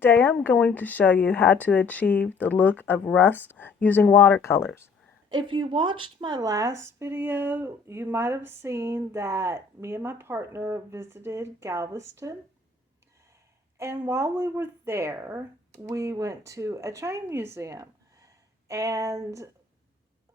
Today I'm going to show you how to achieve the look of rust using watercolors. If you watched my last video, you might have seen that me and my partner visited Galveston. And while we were there, we went to a train museum. And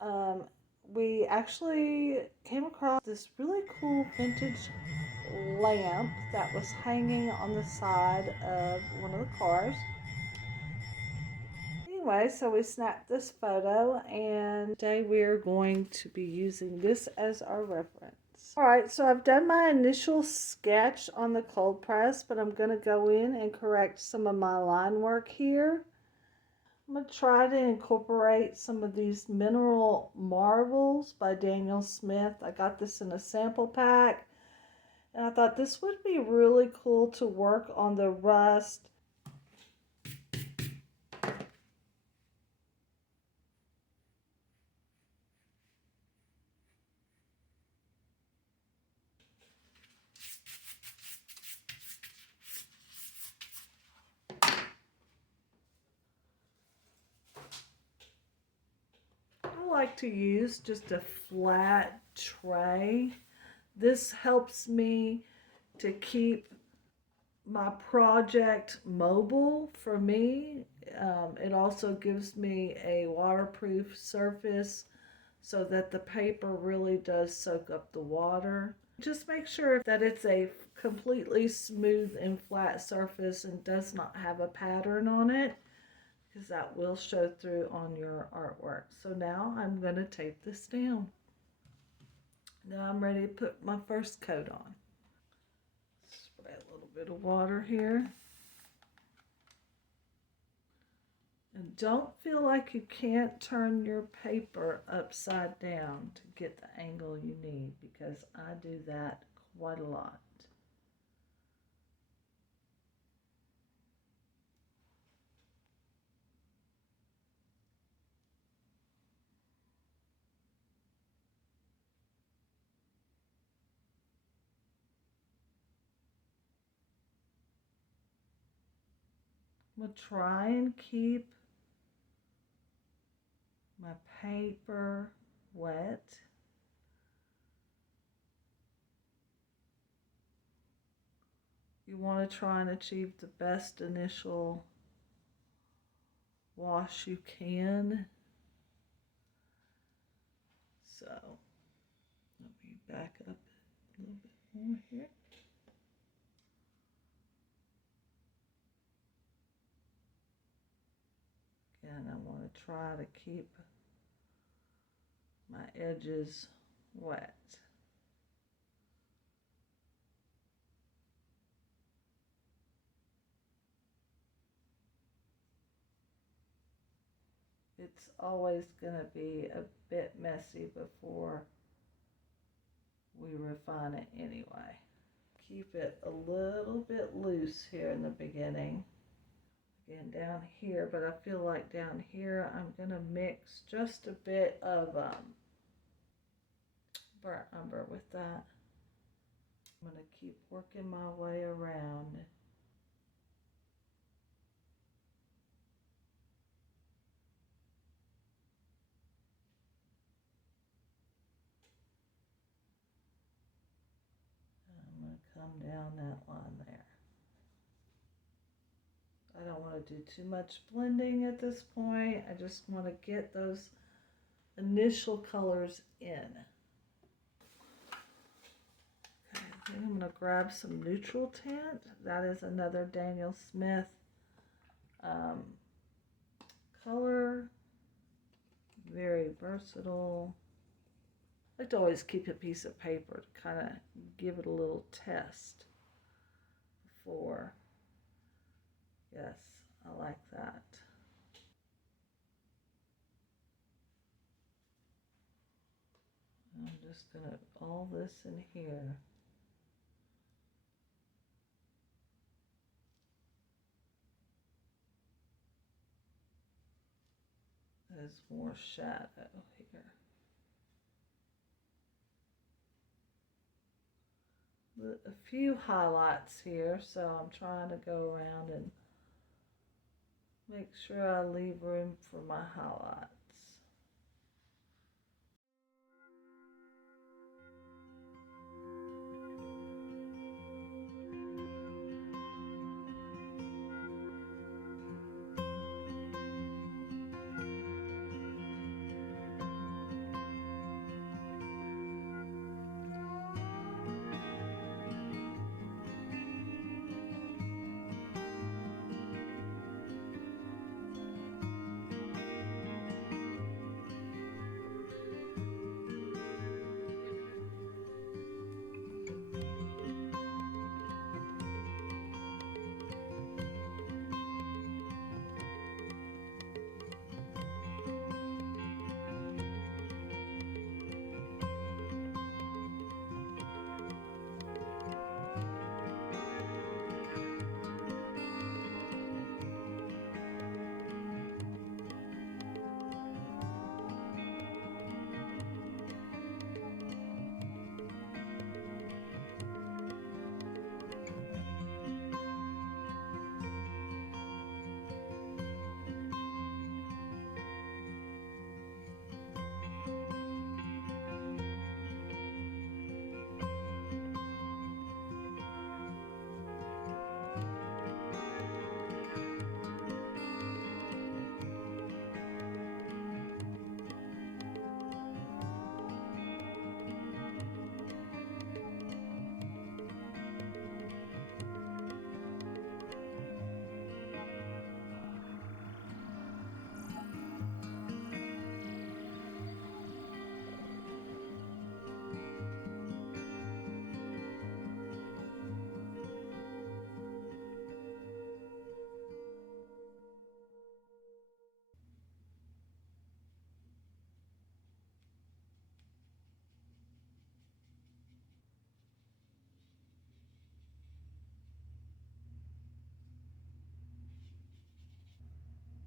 um, we actually came across this really cool vintage lamp that was hanging on the side of one of the cars. Anyway, so we snapped this photo and today we are going to be using this as our reference. Alright, so I've done my initial sketch on the cold press, but I'm going to go in and correct some of my line work here. I'm going to try to incorporate some of these mineral marbles by Daniel Smith. I got this in a sample pack and I thought this would be really cool to work on the rust. I like to use just a flat tray. This helps me to keep my project mobile for me. It also gives me a waterproof surface so that the paper really does soak up the water. Just make sure that it's a completely smooth and flat surface and does not have a pattern on it, because that will show through on your artwork. So now I'm going to tape this down. Now I'm ready to put my first coat on. Spray a little bit of water here. And don't feel like you can't turn your paper upside down to get the angle you need, because I do that quite a lot. I'm going to try and keep my paper wet. You want to try and achieve the best initial wash you can. So let me back up a little bit more here. Again, I want to try to keep my edges wet. It's always going to be a bit messy before we refine it anyway. Keep it a little bit loose here in the beginning. Again, down here, but I feel like down here I'm going to mix just a bit of burnt umber with that. I'm going to keep working my way around. I'm going to come down that line there. I don't want to do too much blending at this point. I just want to get those initial colors in. Okay, then I'm going to grab some neutral tint. That is another Daniel Smith color. Very versatile. I like to always keep a piece of paper to kind of give it a little test before. Yes, I like that. I'm just going to all this in here. There's more shadow here. A few highlights here, so I'm trying to go around and Make sure I leave room for my highlights.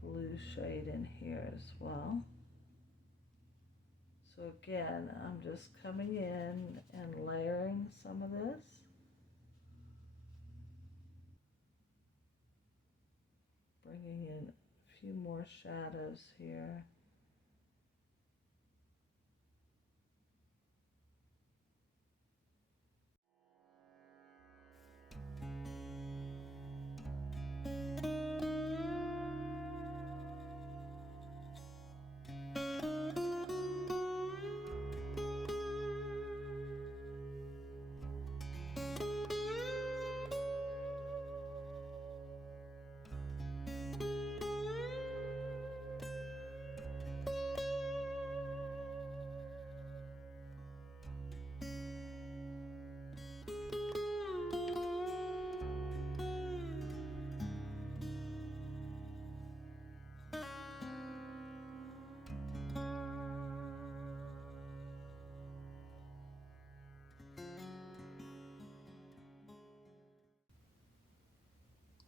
Blue shade in here as well. So again, I'm just coming in and layering some of this. Bringing in a few more shadows here.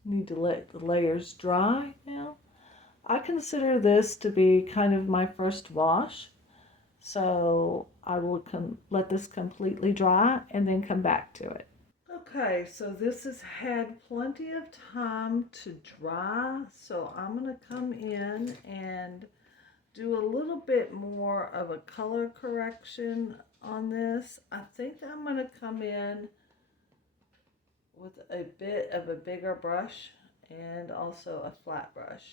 Need to let the layers dry now. I consider this to be kind of my first wash, so I will let this completely dry and then come back to it. Okay, so this has had plenty of time to dry, so I'm going to come in and do a little bit more of a color correction on this. I think I'm going to come in with a bit of a bigger brush and also a flat brush.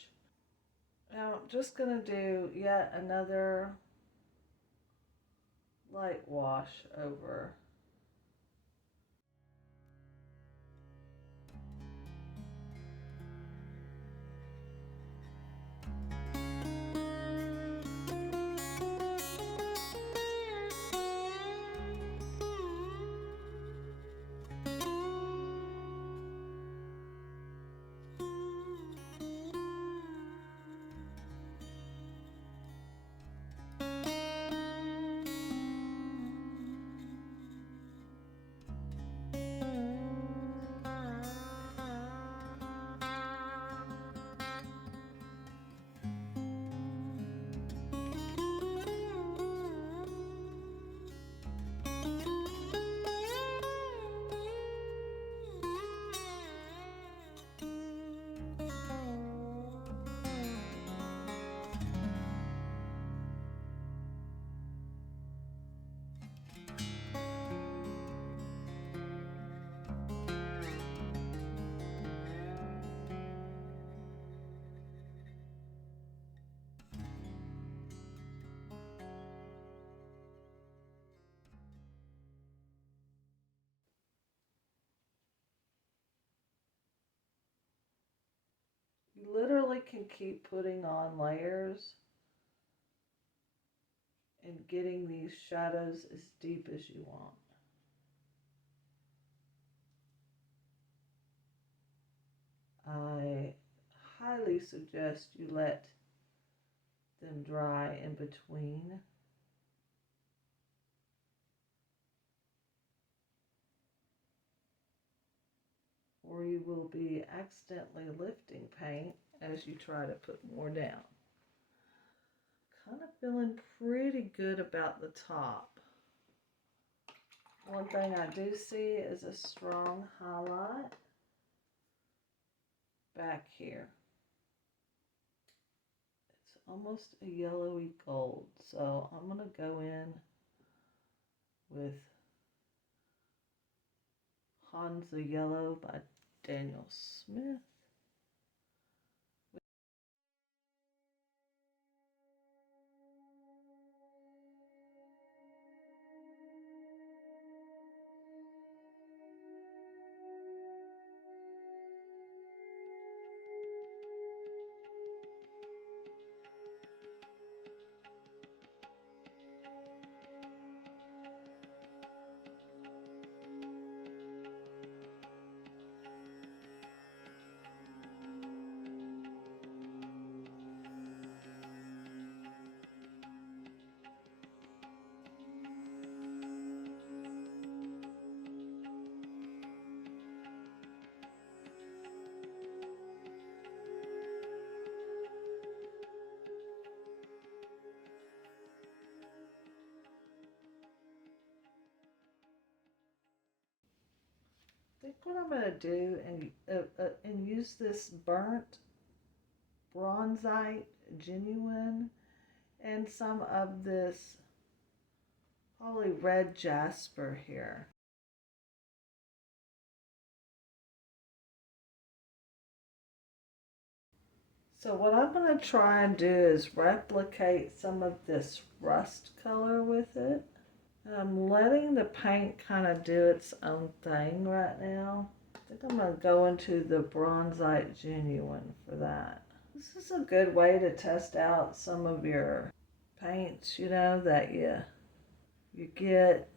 Now I'm just going to do yet another light wash over. really can keep putting on layers and getting these shadows as deep as you want. I highly suggest you let them dry in between. Or you will be accidentally lifting paint as you try to put more down. Kind of feeling pretty good about the top. One thing I do see is a strong highlight back here. It's almost a yellowy gold, so I'm going to go in with Hansa Yellow by Daniel Smith. I think what I'm going to do and use this burnt bronzite genuine and some of this probably red jasper here. So what I'm going to try and do is replicate some of this rust color with it. And I'm letting the paint kind of do its own thing right now. I think I'm going to go into the bronzite genuine for that. This is a good way to test out some of your paints, you know, that you get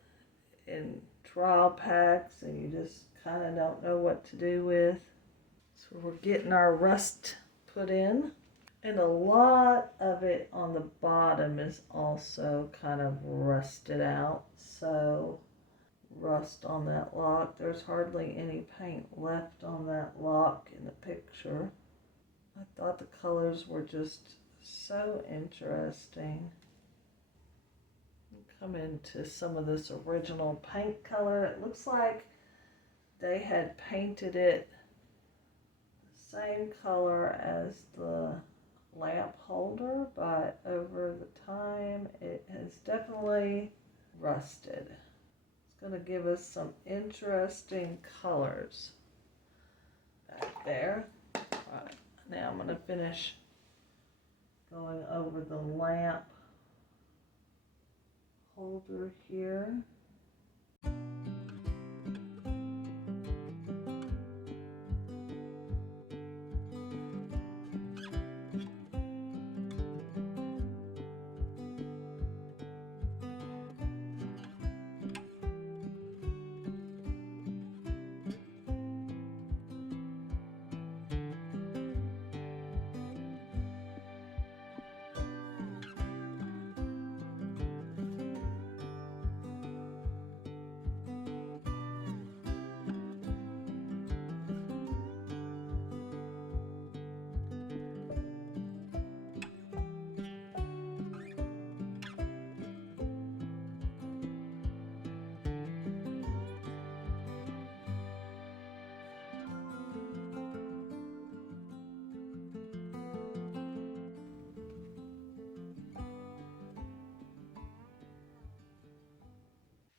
in trial packs and you just kind of don't know what to do with. So we're getting our rust put in. And a lot of it on the bottom is also kind of rusted out. So rust on that lock. There's hardly any paint left on that lock in the picture. I thought the colors were just so interesting. Come into some of this original paint color. It looks like they had painted it the same color as the lamp holder, but over the time it has definitely rusted. It's going to give us some interesting colors back there. All right, now I'm going to finish going over the lamp holder here.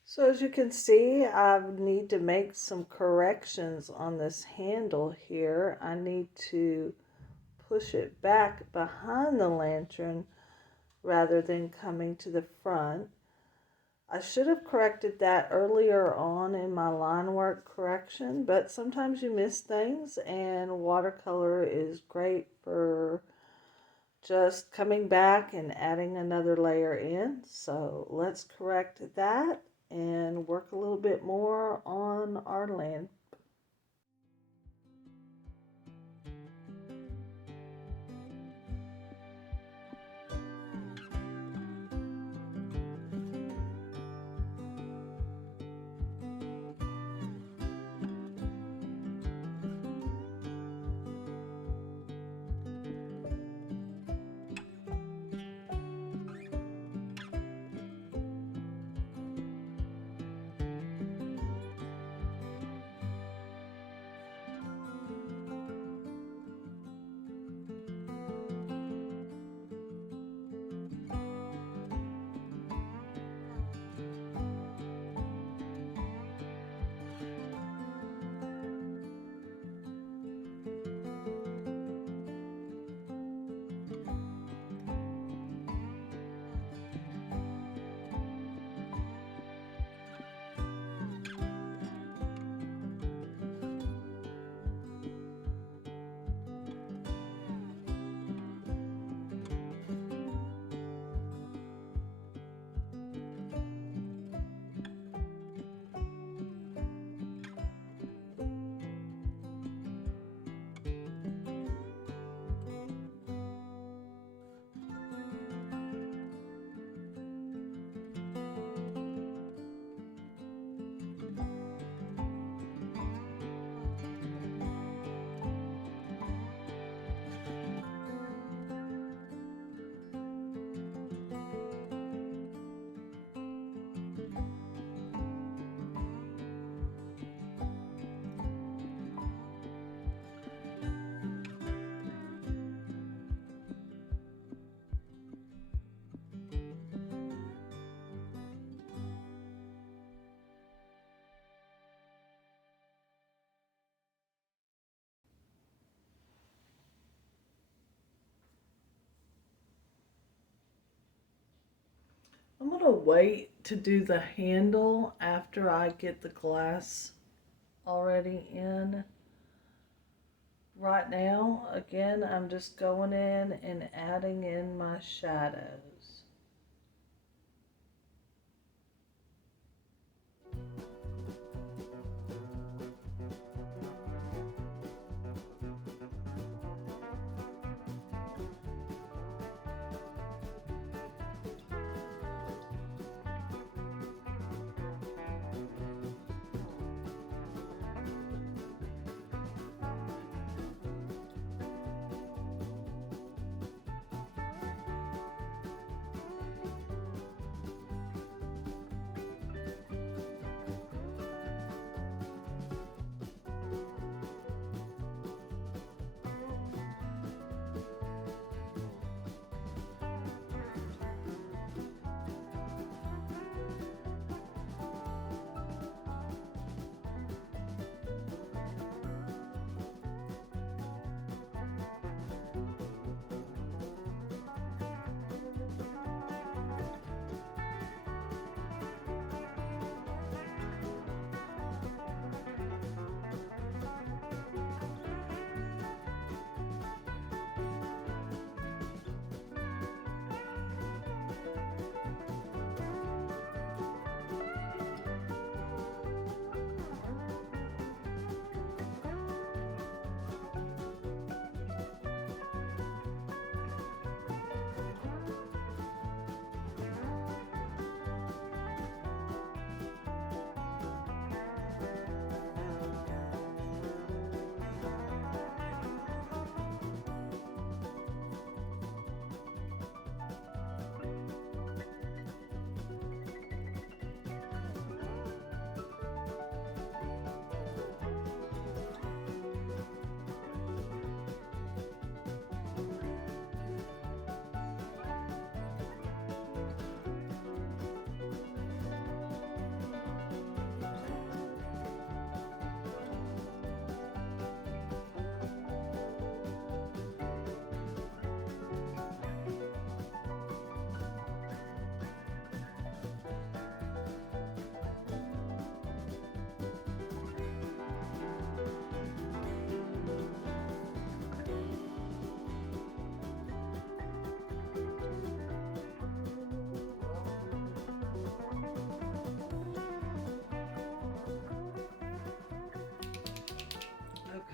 So as you can see, I need to make some corrections on this handle here. I need to push it back behind the lantern rather than coming to the front. I should have corrected that earlier on in my line work correction, but sometimes you miss things, and watercolor is great for just coming back and adding another layer in. So let's correct that and work a little bit more on our land. I'm going to wait to do the handle after I get the glass already in. Right now, again, I'm just going in and adding in my shadows.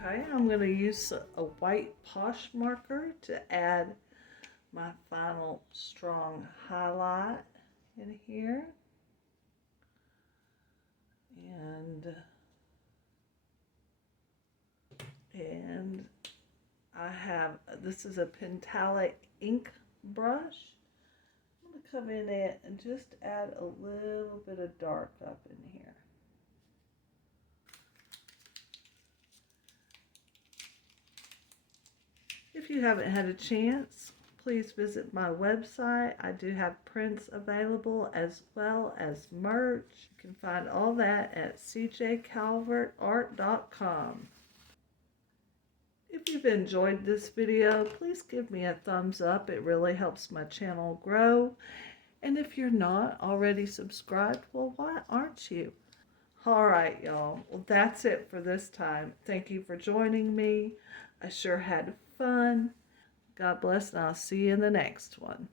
Okay, I'm going to use a white posh marker to add my final strong highlight in here. And I have, this is a Pentalic ink brush. I'm going to come in and just add a little bit of dark up in here. If you haven't had a chance, please visit my website. I do have prints available as well as merch. You can find all that at cjcalvertart.com. If you've enjoyed this video, please give me a thumbs up. It really helps my channel grow. And if you're not already subscribed, well, why aren't you? All right, y'all. Well, that's it for this time. Thank you for joining me. I sure had fun. God bless, and I'll see you in the next one.